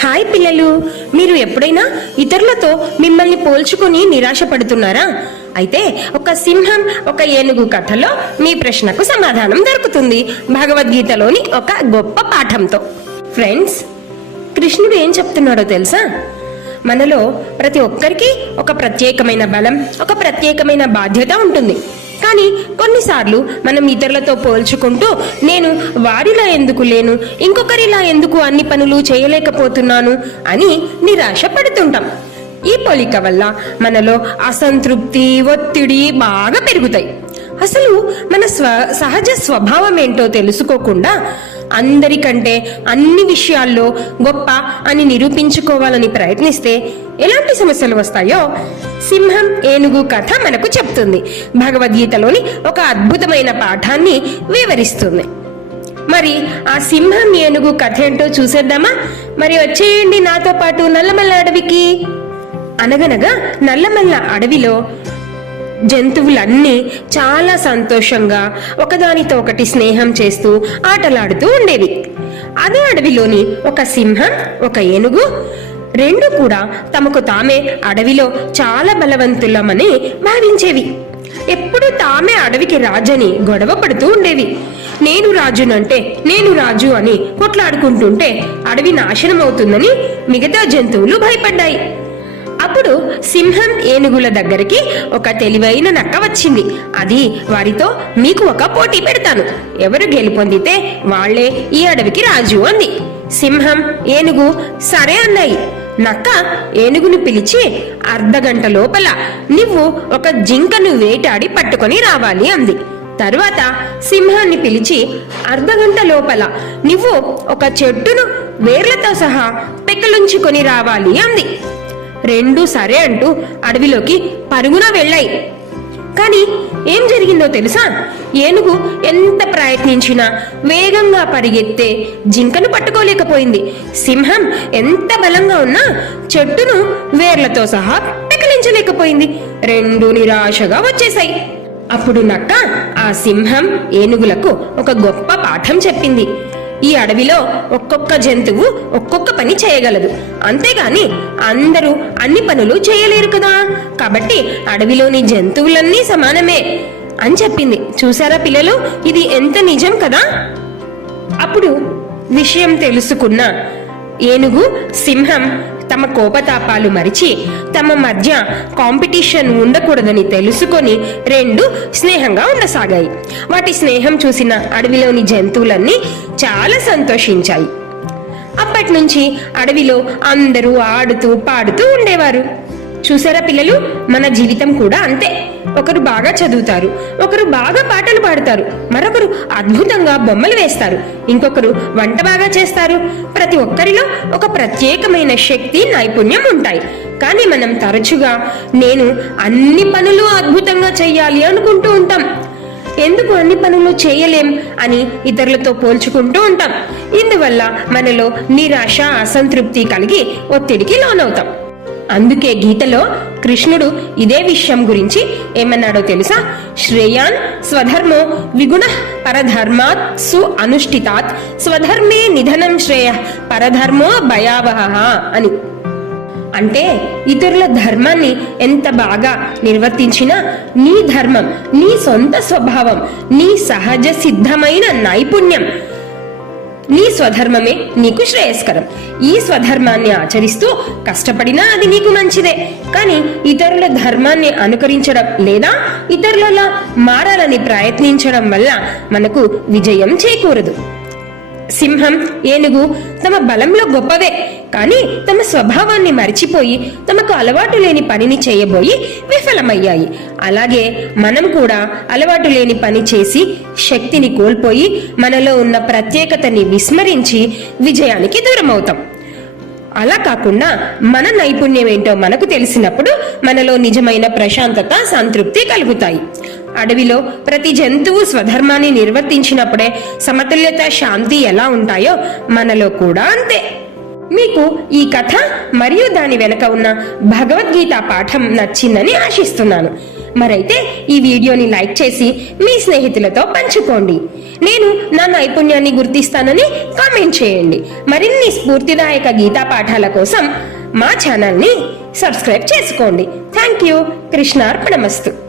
Hi పిల్లలు, మీరు ఎప్పుడైనా ఇతరులతో మిమ్మల్ని పోల్చుకొని నిరాశపడుతున్నారా? అయితే ఒక సింహం ఒక ఏనుగు కథలో మీ ప్రశ్నకు సమాధానం దొరుకుతుంది భగవద్గీతలోని ఒక గొప్ప పాఠంతో. ఫ్రెండ్స్, కృష్ణుడు ఏం చెప్తున్నాడో తెలుసా? మనలో ప్రతి ఒక్కరికి ఒక ప్రత్యేకమైన బలం, ఒక ప్రత్యేకమైన బాధ్యత ఉంటుంది. కానీ కొన్నిసార్లు మనం ఇతరులతో పోల్చుకుంటూ నేను వారిలా ఎందుకు లేను, ఇంకొకరిలా ఎందుకు అన్ని పనులు చేయలేకపోతున్నాను అని నిరాశ పడుతుంటాం. ఈ పోలిక వల్ల మనలో అసంతృప్తి, ఒత్తిడి బాగా పెరుగుతాయి. అసలు మన సహజ స్వభావం ఏంటో తెలుసుకోకుండా అందరికంటే అన్ని విషయాల్లో గొప్ప అని నిరూపించుకోవాలని ప్రయత్నిస్తే ఎలాంటి సమస్యలు వస్తాయో సింహం ఏనుగు కథ మనకు చెప్తుంది. భగవద్గీతలోని ఒక అద్భుతమైన పాఠాన్ని వివరిస్తుంది. మరి ఆ సింహం ఏనుగు కథ ఏంటో చూసేద్దామా? మరి వచ్చేయండి నాతో పాటు నల్లమల్ల అడవికి. అనగనగా నల్లమల్ల అడవిలో జంతువులన్నీ చాలా సంతోషంగా ఒకదానితో ఒకటి స్నేహం చేస్తూ ఆటలాడుతూ ఉండేవి. అదే అడవిలోని ఒక సింహం, ఒక ఏనుగు రెండు కూడా తమకు తామే అడవిలో చాలా బలవంతులమని భావించేవి. ఎప్పుడు తామే అడవికి రాజని గొడవ పడుతూ ఉండేవి. నేను రాజునంటే నేను రాజు అని కొట్లాడుకుంటుంటే అడవి నాశనం అవుతుందని మిగతా జంతువులు భయపడ్డాయి. అప్పుడు సింహం ఏనుగుల దగ్గరికి ఒక తెలివైన నక్క వచ్చింది. అది వారితో మీకు ఒక పోటీ పెడతాను, ఎవరు గెలుపొందితే వాళ్లే ఈ అడవికి రాజు అంది. సింహం ఏనుగు సరే అన్నాయి. నక్క ఏనుగును పిలిచి అర్ధగంట లోపల నువ్వు ఒక జింకను వేటాడి పట్టుకొని రావాలి అంది. తరువాత సింహాన్ని పిలిచి అర్ధగంట లోపల నువ్వు ఒక చెట్టును వేర్లతో సహా పెక్కలుంచుకొని రావాలి అంది. రెండు సరే అంటూ అడవిలోకి పరుగున వెళ్ళాయి. కానీ ఏం జరిగిందో తెలుసా? ఏనుగు ఎంత ప్రయత్నించినా వేగంగా పరిగెత్తే జింకను పట్టుకోలేకపోయింది. సింహం ఎంత బలంగా ఉన్నా చెట్టును వేర్లతో సహా పెకలించలేకపోయింది. రెండు నిరాశగా వచ్చేశాయి. అప్పుడు నక్క ఆ సింహం ఏనుగులకు ఒక గొప్ప పాఠం చెప్పింది. ఈ అడవిలో ఒక్కొక్క జంతువు ఒక్కొక్క పని చేయగలదు, అంతేగాని అందరూ అన్ని పనులు చేయలేరు కదా. కాబట్టి అడవిలోని జంతువులన్నీ సమానమే అని చెప్పింది. చూసారా పిల్లలు, ఇది ఎంత నిజం కదా. అప్పుడు విషయం తెలుసుకున్న ఏనుగు, సింహం తమ కోపతాపాలు మరిచి తమ మధ్య కాంపిటీషన్ ఉండకూడదని తెలుసుకొని రెండు స్నేహంగా ఉండసాగాయి. వాటి స్నేహం చూసిన అడవిలోని జంతువులన్నీ చాలా సంతోషించాయి. అప్పటి నుంచి అడవిలో అందరూ ఆడుతూ పాడుతూ ఉండేవారు. చూసారా పిల్లలు, మన జీవితం కూడా అంతే. ఒకరు బాగా చదువుతారు, ఒకరు బాగా పాటలు పాడతారు, మరొకరు అద్భుతంగా బొమ్మలు వేస్తారు, ఇంకొకరు వంట బాగా చేస్తారు. ప్రతి ఒక్కరిలో ఒక ప్రత్యేకమైన శక్తి, నైపుణ్యం ఉంటాయి. కానీ మనం తరచుగా నేను అన్ని పనులు అద్భుతంగా చెయ్యాలి అనుకుంటూ ఉంటాం. ఎందుకు అన్ని పనులు చేయలేం అని ఇతరులతో పోల్చుకుంటూ ఉంటాం. ఇందువల్ల మనలో నిరాశ, అసంతృప్తి కలిగి ఒత్తిడికి లోనవుతాం. అందుకే గీతలో కృష్ణుడు ఇదే విషయం గురించి ఏమన్నాడో తెలుసా? శ్రేయాన్ స్వధర్మో విగుణ పరధర్మాత్ సు అనుష్ఠితాత్ స్వధర్మే నిధనం శ్రేయ పరధర్మో భయావహ అని. అంటే ఇతరుల ధర్మాన్ని ఎంత బాగా నిర్వర్తించినా నీ ధర్మం, నీ సొంత స్వభావం, నీ సహజ సిద్ధమైన నైపుణ్యం, నీ స్వధర్మమే నీకు శ్రేయస్కరం. ఈ స్వధర్మాన్ని ఆచరిస్తూ కష్టపడినా అది నీకు మంచిదే. కానీ ఇతరుల ధర్మాన్ని అనుకరించడం లేదా ఇతరులలా మారాలని ప్రయత్నించడం వల్ల మనకు విజయం చేకూరదు. సింహం, ఏనుగు తమ బలంలో గొప్పవే, కానీ తమ స్వభావాన్ని మరిచిపోయి తమకు అలవాటు లేని పనిని చేయబోయి విఫలమయ్యాయి. అలాగే మనం కూడా అలవాటు లేని పని చేసి శక్తిని కోల్పోయి మనలో ఉన్న ప్రత్యేకతని విస్మరించి విజయానికి దూరమవుతాం. అలా కాకుండా మన నైపుణ్యం ఏంటో మనకు తెలిసినప్పుడు మనలో నిజమైన ప్రశాంతత, సంతృప్తి కలుగుతాయి. అడవిలో ప్రతి జంతువు స్వధర్మాన్ని నిర్వర్తించినప్పుడే సమతుల్యత, శాంతి ఎలా ఉంటాయో మనలో కూడా అంతే. మీకు ఈ కథ మరియు దాని వెనక ఉన్న భగవద్గీత పాఠం నచ్చిందని ఆశిస్తున్నాను. మరైతే ఈ వీడియోని లైక్ చేసి మీ స్నేహితులతో పంచుకోండి. నేను నా నైపుణ్యాన్ని గుర్తిస్తానని కామెంట్ చేయండి. మరిన్ని స్ఫూర్తిదాయక గీతా పాఠాల కోసం మా ఛానల్ని సబ్స్క్రైబ్ చేసుకోండి. Thank you. కృష్ణార్పణమస్తు.